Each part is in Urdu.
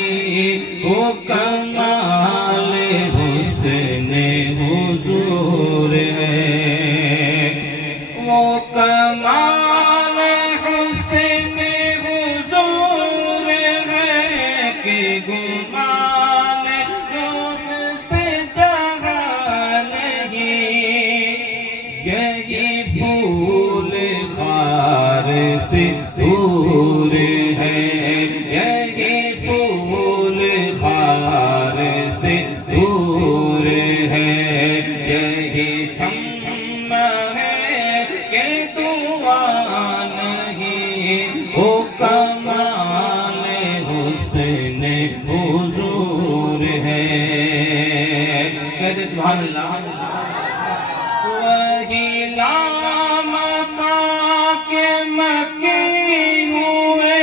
نہیں، وہ کمال حسن حضور ہے، وہ کمال حسن حضور ہے کہ گمان لوگ سے جہاں نہیں، یہی پھول خار سے دور ہے، یہی پھول خار سے دور ہے، یہی شمع ہے کہ دعا نہیں، وہ کمال حسن حضور ہے۔ کہتے سبحان اللہ۔ وہی لامکا کے مکی ہوئے،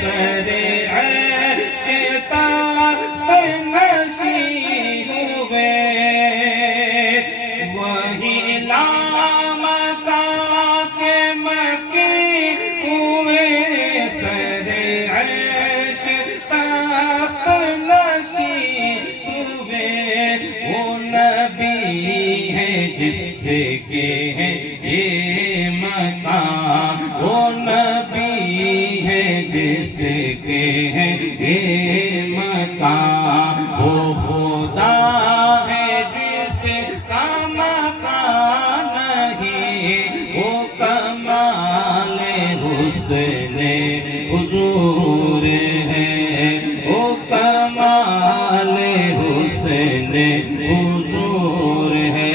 سر عرش تخت نشین ہوئے، وہی لامکا کے مکی ہوئے، سر عرش تخت نشین ہوئے، وہ نبی ہے جس کے ہے یہ مقام، وہ نبی ہے جس کے ہے یہ مقام، وہ خدا ہے جس کا مقام نہیں، وہ کمال حسن حضور ہے، وہ کمال حسن حضور ہے۔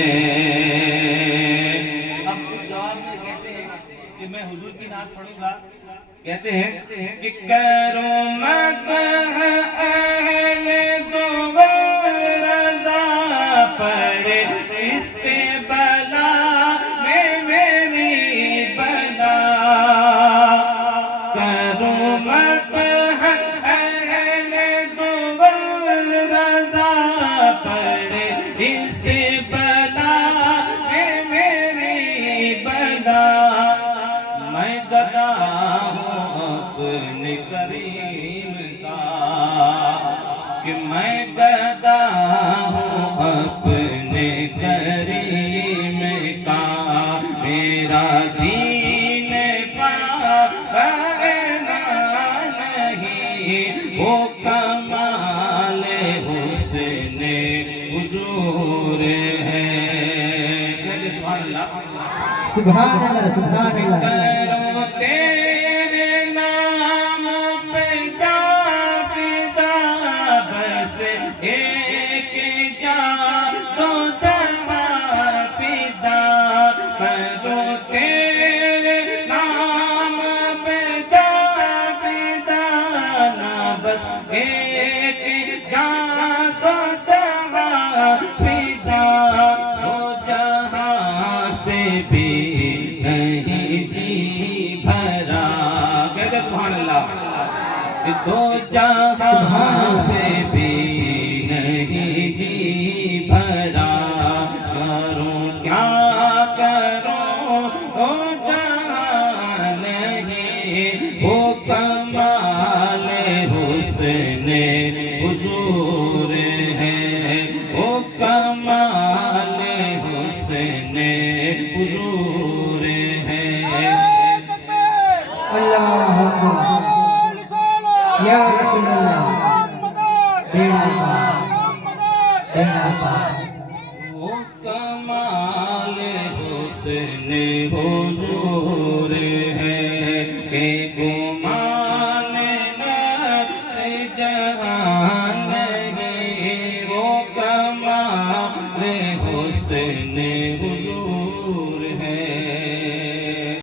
اب کچھ جواب میں کہتے ہیں کہ میں حضور کی نعت پڑھوں گا، کہتے ہیں کہ کرو مدح اہل دو رضا، پڑے اس سے بلا میں میری بلا، کرو مدح اہل دو رضا، پڑے اس سے بلا میں میری بلا، میں گدا ہوں اپنے کریم کا، کہ میں گدا ہوں اپنے کریم کا، میرا دین پانا نہیں، وہ کمال حسن حضور ہے۔ سبحان اللہ، سبحان اللہ، سبحان اللہ۔ کرو تیرے نام پہ جا فدا، بس ایک جا دو جہاں فدا، کرو تیرے نام پہ جا فدا، نہ بس ایک جا دو جہاں فدا، وہ جہاں سے بھی نہیں جی بھرا، کہتے سبحان اللہ، کہ دو جہاں سے بھی نہیں جی بھرا، کروں کیا کروں وہ جہاں نہیں، وہ کمال حسن حضور ہے، وہ کمال حسن حضور ہے۔ اللہ اکبر، یا رسول اللہ، تیرا پاک، تیرا پاک، وہ کمال حسن حضور ہے کہ گمان نفس جہاں